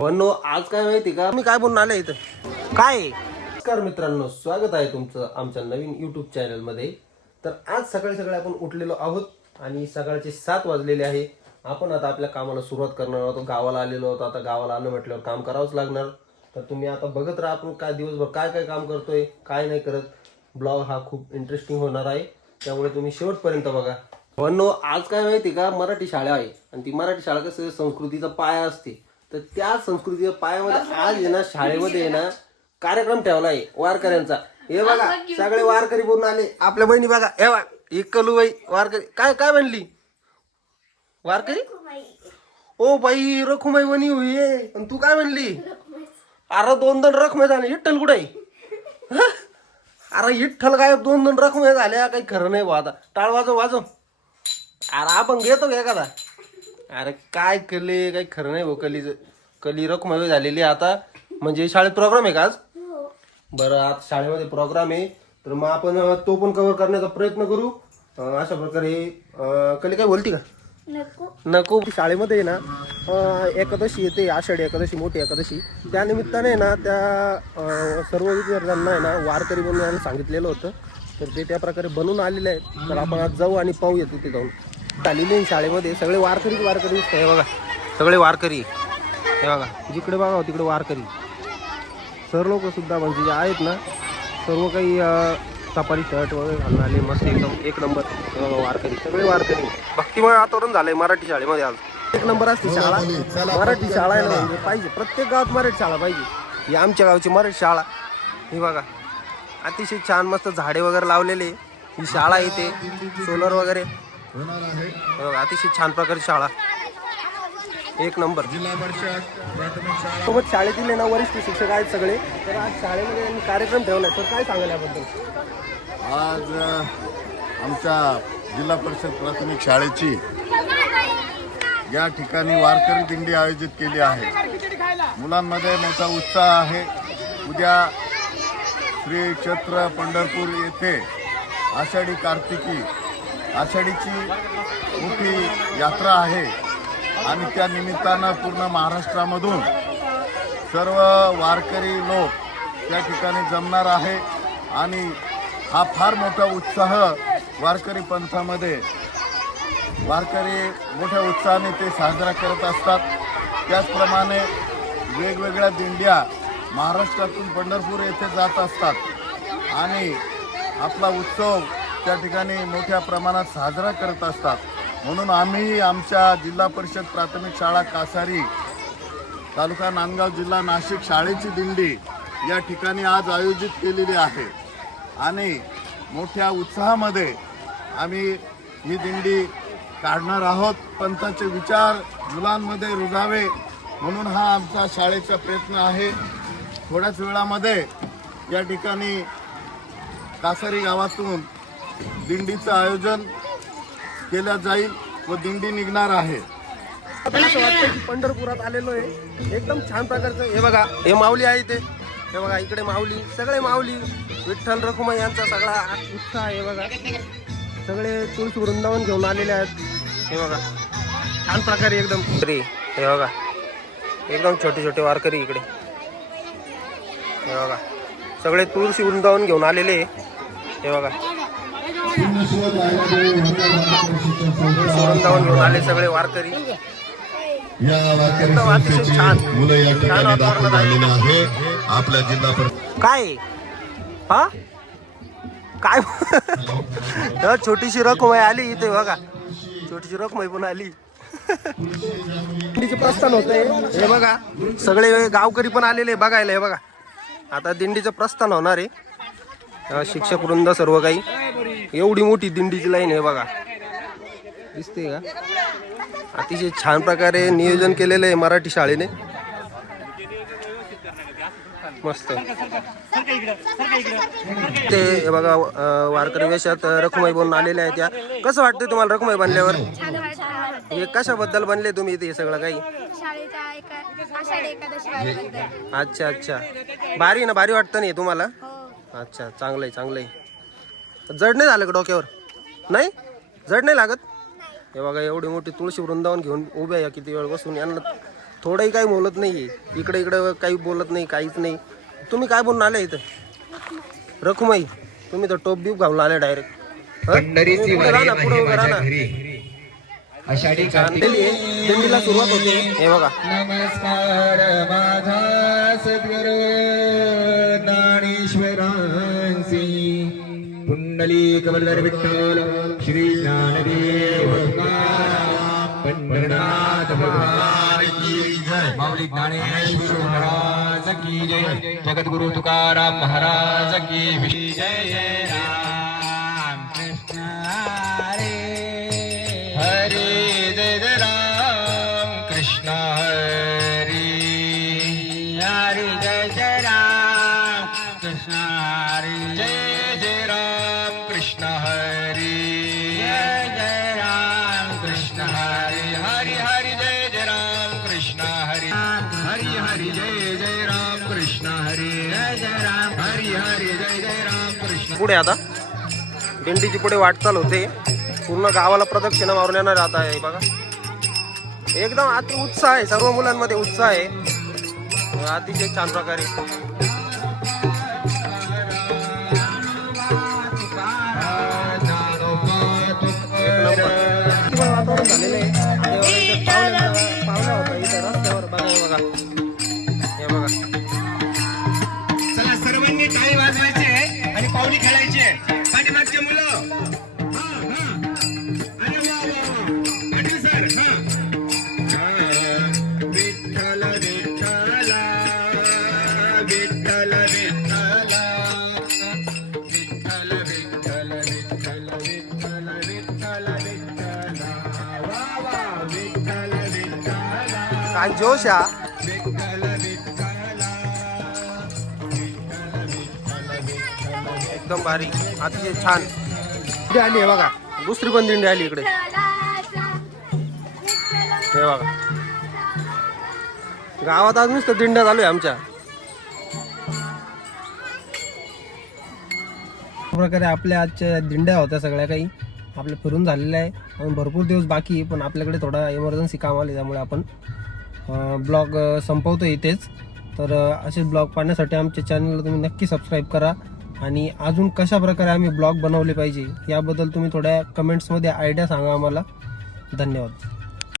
म्हणून आज काय माहिती का मी काय बोलून आले इथं काय. नमस्कार मित्रांनो, स्वागत आहे तुमचं आमच्या नवीन युट्यूब चॅनल मध्ये. तर आज सकाळी सकाळी आपण उठलेलो आहोत आणि सकाळचे 7 वाजलेले आहे. आपण आता आपल्या कामाला सुरुवात करणार आहोत. गावाला आलेलो आहोत. आता गावाला आलं म्हटल्यावर काम करावंच लागणार. तर तुम्ही आता बघत राहा आपण काय दिवसभर काय काय काम करतोय काय नाही करत. ब्लॉग हा खूप इंटरेस्टिंग होणार आहे, त्यामुळे तुम्ही शेवटपर्यंत बघा. म्हणून आज काय माहिती का, मराठी शाळा आहे आणि ती मराठी शाळा कसं संस्कृतीचा पाया असते. तर त्या संस्कृतीच्या पायामध्ये आज आहे ना, शाळेमध्ये आहे ना कार्यक्रम ठेवला आहे वारकऱ्यांचा. हे बघा सगळे वारकरी बोलून आले. आपल्या बहिणी बघा, हे बघा इकलूबाई वारकरी. काय काय म्हणली वारकरी? ओ बाई रखुमाई बनी हुई आहे. आणि तू काय म्हणली? अरे 2 रखमे झाले. विठ्ठल कुठे आहे? अरे विठ्ठल काय 2 रखमे झाल्या, काही खरं नाही बा. आता टाळ वाजव वाजव. अरे आपण घेतो का एखादा? अरे काय केले, काही खरं नाही भाऊ. कली रखुमाई झालेली आता. म्हणजे शाळेत प्रोग्राम आहे का आज? बरं, आज शाळेमध्ये प्रोग्राम आहे, तर मग आपण तो पण कव्हर करण्याचा प्रयत्न करू. अशा प्रकारे कली काय बोलती का? नको. शाळेमध्ये ना एकादशी येते, आषाढी एकादशी, मोठी एकादशी. त्या निमित्ताने ना त्या सर्व विद्यार्थ्यांना आहे ना वारकरी बनवायला सांगितलेलं होतं. तर ते त्या प्रकारे बनवून आलेले आहेत. तर आपण आज जाऊ आणि पाहूया तिथे जाऊन. आलेले शाळेमध्ये सगळे वारकरी दिसत आहे बघा. सगळे वारकरी हे बघा, जिकडे बघा तिकडे वारकरी. सर लोक सुद्धा म्हणजे जे आहेत ना, सर्व काही सफारी शर्ट वगैरे घालून आले, मस्त एकदम एक नंबर. वारकरी सगळे वारकरी. भक्तिमय वातावरण झालंय मराठी शाळेमध्ये आज. एक नंबर असते शाळा. मराठी शाळा आहे ना, म्हणजे पाहिजे प्रत्येक गावात मराठी शाळा पाहिजे. ही आमच्या गावची मराठी शाळा. ही बघा अतिशय छान मस्त झाडे वगैरे लावलेले. ही शाळा येते, सोलर वगैरे अतिशय छान प्रकारची शाळा, एक नंबर. सोबत शाळेतील ना वरिष्ठ शिक्षक आहेत सगळे. तर आज शाळेमध्ये त्यांनी कार्यक्रम ठेवलाय. तर काय सांगाल याबद्दल? आज आमच्या जिल्हा परिषद प्राथमिक शाळेची या ठिकाणी वारकरी दिंडी आयोजित केली आहे. मुलांमध्ये मोठा उत्साह आहे. उद्या श्री क्षेत्र पंढरपूर येथे आषाढी कार्तिकी आषाढीची मोठी यात्रा आहे आणि त्या निमित्तानं पूर्ण महाराष्ट्रामधून सर्व वारकरी लोक त्या ठिकाणी जमणार आहे आणि हा फार मोठा उत्साह वारकरी पंथामध्ये वारकरी मोठ्या उत्साहाने ते साजरा करत असतात. त्याचप्रमाणे वेगवेगळ्या दिंड्या महाराष्ट्रातून पंढरपूर येथे जात असतात आणि आपला उत्सव त्या ठिकाणी मोठ्या प्रमाणात साजरा करत असतात. म्हणून आम्ही आमच्या जिल्हा परिषद प्राथमिक शाळा कासारी, तालुका नांदगाव, जिल्हा नाशिक शाळेची दिंडी या ठिकाणी आज आयोजित केलेली आहे आणि मोठ्या उत्साहामध्ये आम्ही ही दिंडी काढणार आहोत. पंथाचे विचार मुलांमध्ये रुजावे म्हणून हा आमचा शाळेचा प्रयत्न आहे. थोड्याच वेळामध्ये या ठिकाणी कासारी गावातून दिंडीचं आयोजन केलं जाईल व दिंडी निघणार आहे. असं वाटतं की पंढरपुरात आलेलो आहे. एकदम छान प्रकारचं. हे बघा हे माऊली आहे ते. हे बघा इकडे माऊली, सगळे माऊली. विठ्ठल रखुमाई यांचा सगळा उत्साह आहे बघा. सगळे तुळशी वृंदावन घेऊन आलेले आहेत. हे बघा छान प्रकारे एकदम. हे बघा एकदम छोटे छोटे वारकरी इकडे. हे बघा सगळे तुळशी वृंदावन घेऊन आलेले. हे बघा वृंदावन घेऊन आले सगळे वारकरी. अतिशय छान वातावरण आहे आपल्या जिल्हा. काय हा काय छोटीशी रखुमाई आली इथे बघा. छोटीशी रखुमाई पण आली. दिंडीचे प्रस्थान होते. हे बघा सगळे गावकरी पण आलेले बघायला. हे बघा आता दिंडीचं प्रस्थान होणार आहे. शिक्षक वृंद सर्व काही. एवढी मोठी दिंडीची लाईन आहे बघा, दिसते का? अतिशय छान प्रकारे नियोजन केलेलं आहे मराठी शाळेने. मस्त. ते बघा वारकरी वेशात रखुमाई बनून आलेल्या आहेत. त्या कसं वाटतंय तुम्हाला रखुमाई बनल्यावर? हे कशाबद्दल बनले तुम्ही इथे सगळं काही? अच्छा अच्छा, भारी ना, भारी वाटतं नाही तुम्हाला? अच्छा चांगलंय चांगलंय. जड नाही झालं का डोक्यावर? नाही जड नाही लागत. हे बघा एवढी मोठी तुळशी वृंदावन घेऊन उभ्या या किती वेळ बसून. यांना थोडंही काही बोलत नाहीये, इकडे इकडे काही बोलत नाही, काहीच नाही. तुम्ही काय बोलून आले इथं? रखुमाई, तुम्ही तर टोप बीप घालून आले डायरेक्ट. पंढरीची वारी महिमेच्या घरी आषाढी कार्तिक. दिंडीला सुरुवात होते. हे बघा, नमस्कार माझा सद्गुरू ज्ञानेश्वरांसी. पुंडलिक वल्लभ विठ्ठल श्री ज्ञानदेव पंढरनाथ भगवान की जय. माऊली ज्ञानेश्वर महाराज की जय. जगद्गुरु तुकाराम महाराज की जय. जय राम कृष्ण हरे हरे. जय जय राम कृष्ण हरे हरे. जय जय राम कृष्ण हरे. जय जय राम कृष्ण हरे. जय जय राम कृष्ण हरे. हरि हरि जय जय राम कृष्ण हरे. हरि हरि जय जय राम कृष्ण हरे. जय जय राम. हरि हरि जय जय राम कृष्ण. पुढे आता दिंडीची पुढे वाटचाल होते. पूर्ण गावाला प्रदक्षिणा मारून येणार आता आहे बघा. एकदम अति उत्साह आहे, सर्व मुलांमध्ये उत्साह आहे अतिशय छान प्रकारे. एक नंबर वातावरण झालेलं आहे. पावल्या होता इथे रस्त्यावर बघा. हे बघा, हे बघा. चला सर्वांनी टाळी वाजवायची आणि पावली खेळायची. पाठीमागचे मुलं अरे वा वा पाटील सर. विठ्ठल विठ्ठल विठ्ठल विठ्ठल विठ्ठल विठ्ठल विठ्ठल विठ्ठल विठ्ठल वा वा विठ्ठल विठ्ठल काय जोश हा. विठ्ठल विठ्ठल एकदम भारी, अतिशय छान. दिंडी आली आहे बघा, दुसरी पण दिंडी आली इकडे. हे बघा, गावात आज नुसतं दिंड्या चालू आहे आमच्या. प्रकारे आपल्या आजच्या दिंड्या होत्या सगळ्या काही आपल्या फिरून झालेल्या आहे. आणि भरपूर दिवस बाकी आहे, पण आपल्याकडे थोडा इमर्जन्सी काम आले त्यामुळे आपण ब्लॉग संपवतो इथेच. तर असे ब्लॉग पाहण्यासाठी आमच्या चॅनलला तुम्ही नक्की सबस्क्राईब करा. आणि अजून कशा प्रकारे आम्ही ब्लॉग बनवले पाहिजे याबद्दल तुम्ही थोड्या कमेंट्समध्ये आयडिया सांगा आम्हाला. धन्यवाद.